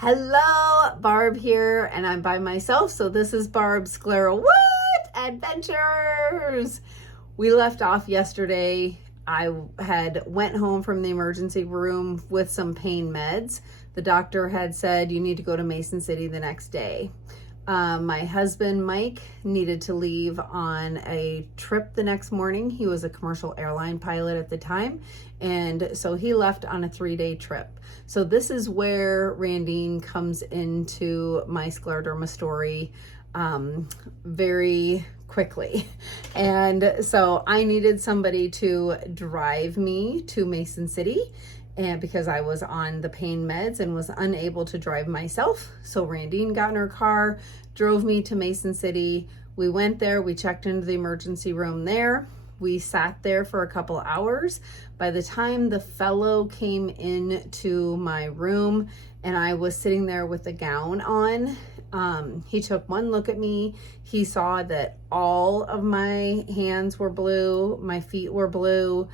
Hello, Barb here, and I'm by myself, so this is Barb's Sclero-What Adventures. We left off yesterday. I had went home from the emergency room with some pain meds. The doctor had said you need to go to Mason City the next day. My husband, Mike, needed to leave on a trip the next morning. He was a commercial airline pilot at the time, and so he left on a 3-day trip. So this is where Randine comes into my Scleroderma story very quickly. And so I needed somebody to drive me to Mason City, and because I was on the pain meds and was unable to drive myself. So Randine got in her car, drove me to Mason City. We went there, we checked into the emergency room there. We sat there for a couple hours. By the time the fellow came into my room and I was sitting there with the gown on, he took one look at me. He saw that all of my hands were blue, my feet were blue,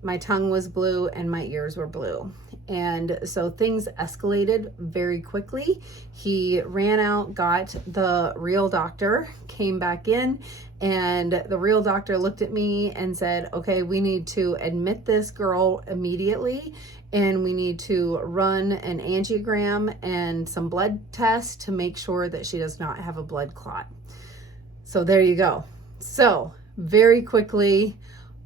my tongue was blue, and my ears were blue. And so things escalated very quickly. He ran out, got the real doctor, came back in, and the real doctor looked at me and said, okay, we need to admit this girl immediately, and we need to run an angiogram and some blood tests to make sure that she does not have a blood clot. So there you go. So very quickly,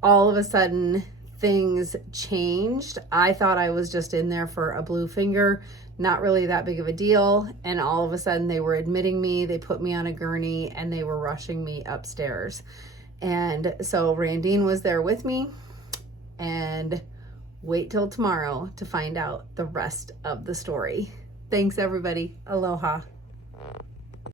all of a sudden, things changed. I thought I was just in there for a blue finger, not really that big of a deal. And all of a sudden they were admitting me, they put me on a gurney, and they were rushing me upstairs. And so Randine was there with me, and wait till tomorrow to find out the rest of the story. Thanks everybody. Aloha.